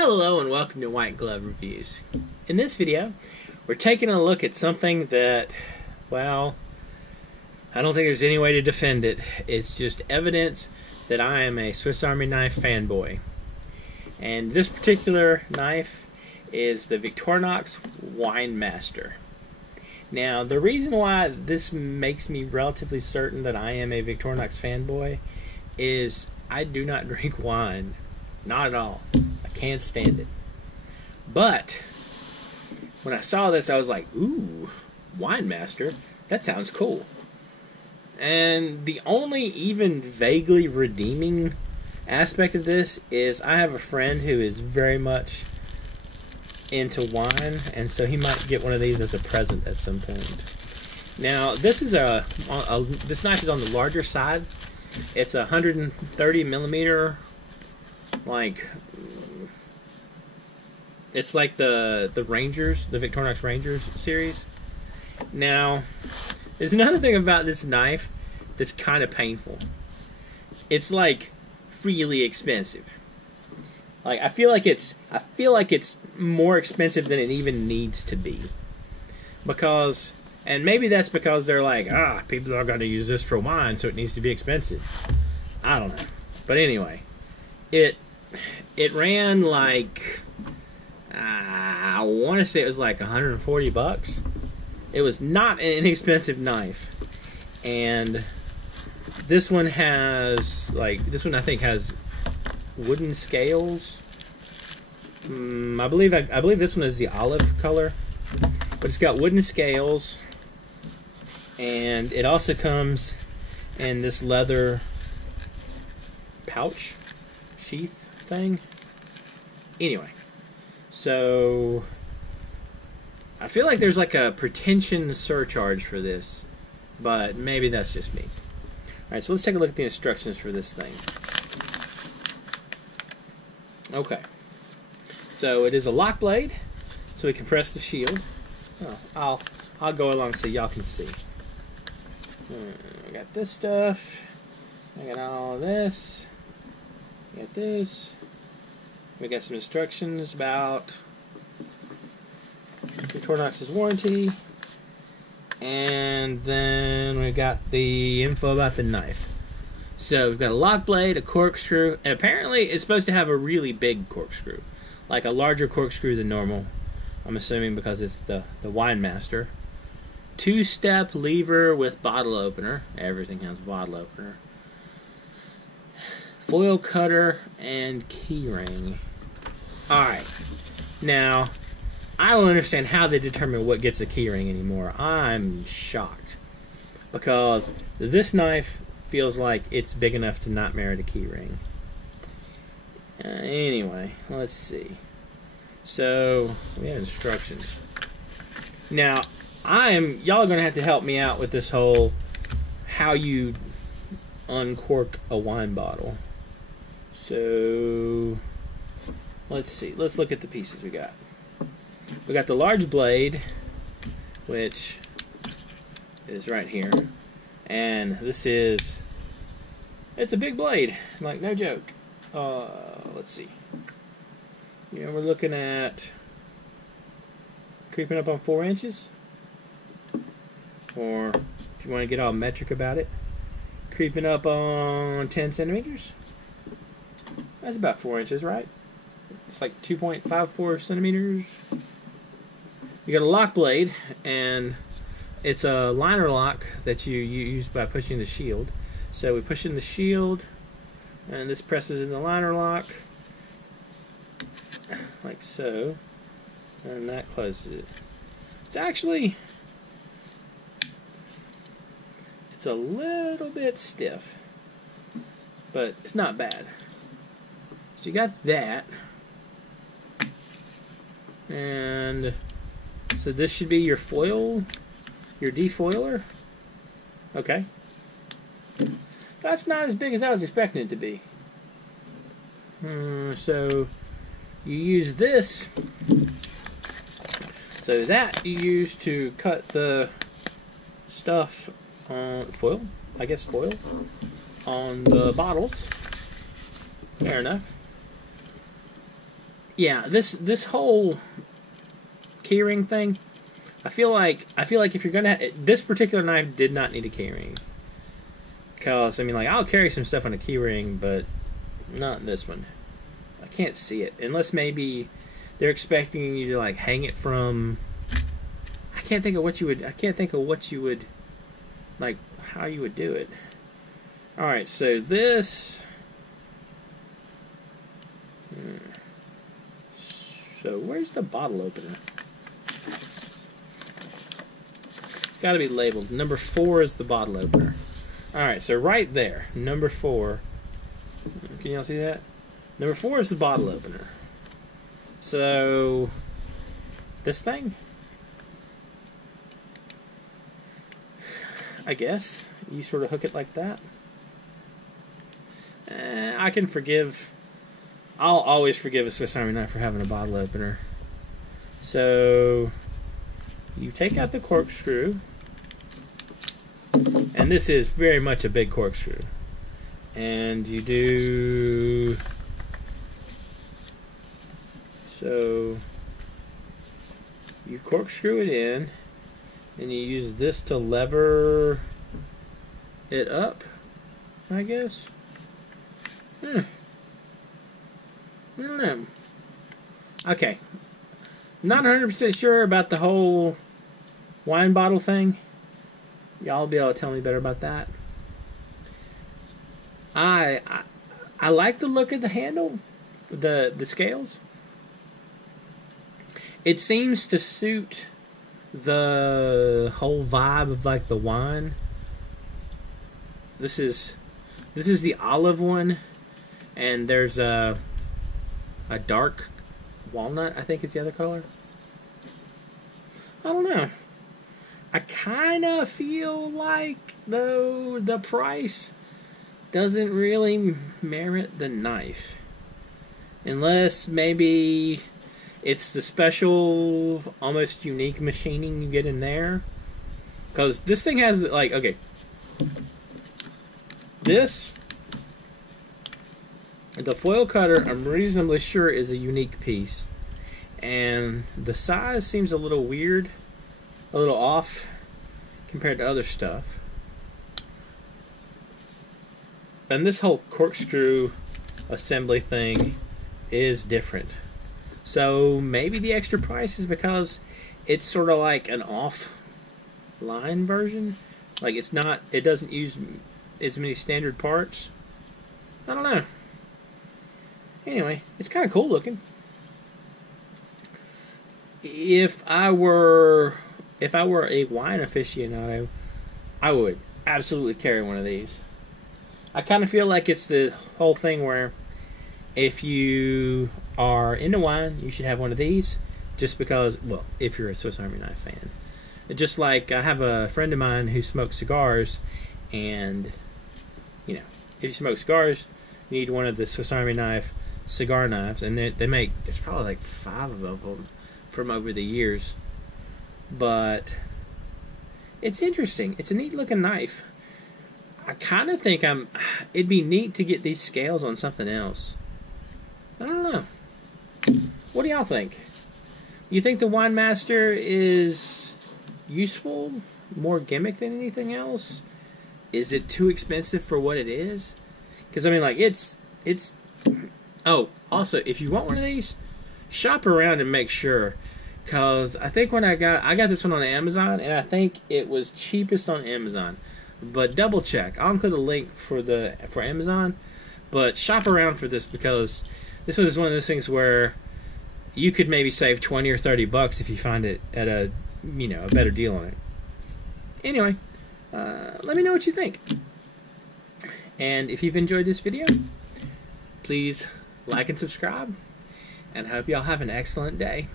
Hello and welcome to White Glove Reviews. In this video, we're taking a look at something that, well, I don't think there's any way to defend it. It's just evidence that I am a Swiss Army knife fanboy. And this particular knife is the Victorinox Wine Master. Now, the reason why this makes me relatively certain that I am a Victorinox fanboy is I do not drink wine. Not at all. I can't stand it. But when I saw this, I was like, ooh, Wine Master? That sounds cool. And the only even vaguely redeeming aspect of this is I have a friend who is very much into wine, and so he might get one of these as a present at some point. Now, this is this knife is on the larger side. It's a 130 millimeter. Like, it's like the Rangers, the Victorinox Rangers series. Now, there's another thing about this knife that's kind of painful. It's like really expensive. Like, I feel like it's more expensive than it even needs to be. Because, and maybe that's because they're like, people are going to use this for wine, so it needs to be expensive. I don't know. But anyway, it ran like, I want to say it was like 140 bucks. It was not an inexpensive knife. And this one has, I think has wooden scales. I believe this one is the olive color. But it's got wooden scales. And it also comes in this leather pouch sheath thing. Anyway, so I feel like there's like a pretension surcharge for this, but maybe that's just me. Alright, so let's take a look at the instructions for this thing. Okay, so it is a lock blade, so we can press the shield. Oh, I'll go along so y'all can see. I got this stuff. I got all this. I got this. We got some instructions about Victorinox's warranty. And then we got the info about the knife. So we've got a lock blade, a corkscrew, and apparently it's supposed to have a really big corkscrew. Like a larger corkscrew than normal. I'm assuming because it's the Wine Master. 2-step lever with bottle opener. Everything has a bottle opener. Foil cutter and key ring. Alright. Now, I don't understand how they determine what gets a key ring anymore. I'm shocked. Because this knife feels like it's big enough to not merit a key ring. Anyway, let's see. So, we have instructions. Now, y'all are going to have to help me out with this whole how you uncork a wine bottle. So, let's see. Let's look at the pieces we got. We got the large blade, which is right here. And this is, it's a big blade. Like, no joke. Let's see. Yeah, we're looking at creeping up on 4 inches. Or, if you want to get all metric about it, creeping up on 10 centimeters. That's about 4 inches, right? It's like 2.54 centimeters. You got a lock blade, and it's a liner lock that you use by pushing the shield. So we push in the shield, and this presses in the liner lock, like so, and that closes it. It's actually, it's a little bit stiff, but it's not bad. So you got that, and so this should be your foil, your defoiler. Okay, that's not as big as I was expecting it to be. So you use this. So that you use to cut the stuff on foil, I guess foil, on the bottles. Fair enough. yeah, this whole keyring thing, I feel like if you're gonna, this particular knife did not need a keyring, because I mean, like, I'll carry some stuff on a keyring, but not this one. I can't see it unless maybe they're expecting you to like hang it from. I can't think of what you would like, how you would do it. All right, so this. So where's the bottle opener? It's got to be labeled. Number 4 is the bottle opener. All right, so right there, number 4. Can y'all see that? Number 4 is the bottle opener. So this thing, I guess you sort of hook it like that. I can forgive. I'll always forgive a Swiss Army knife for having a bottle opener. So you take out the corkscrew, and this is very much a big corkscrew, and you do so. You corkscrew it in, and you use this to lever it up, I guess. I don't know. Okay. Not 100% sure about the whole wine bottle thing. Y'all will be able to tell me better about that. I like the look of the handle, the scales. It seems to suit the whole vibe of like the wine. This is the olive one, and there's a dark walnut, I think is the other color. I don't know. I kind of feel like, though, the price doesn't really merit the knife. Unless maybe it's the special, almost unique machining you get in there. Because this thing has, like, okay. This, the foil cutter, I'm reasonably sure is a unique piece. And the size seems a little weird, a little off compared to other stuff. And this whole corkscrew assembly thing is different. So maybe the extra price is because it's sort of like an off-line version. Like it's not, it doesn't use as many standard parts. I don't know. Anyway, it's kind of cool looking. If I were a wine aficionado, I would absolutely carry one of these. I kind of feel like it's the whole thing where if you are into wine, you should have one of these, just because, well, if you're a Swiss Army knife fan. Just like I have a friend of mine who smokes cigars, and, you know, if you smoke cigars, you need one of the Swiss Army knife cigar knives, and they make, there's probably like 5 of them from over the years. But it's interesting. It's a neat looking knife. I kind of think it'd be neat to get these scales on something else. I don't know. What do y'all think? You think the Wine Master is useful? More gimmick than anything else? Is it too expensive for what it is? Because I mean, like, it's. Oh, also, if you want one of these, shop around and make sure. Because I think when I got this one on Amazon, and I think it was cheapest on Amazon. But double check. I'll include a link for Amazon. But shop around for this, because this was one of those things where you could maybe save 20 or 30 bucks if you find it at a better deal on it. Anyway, let me know what you think. And if you've enjoyed this video, please like and subscribe. And I hope y'all have an excellent day.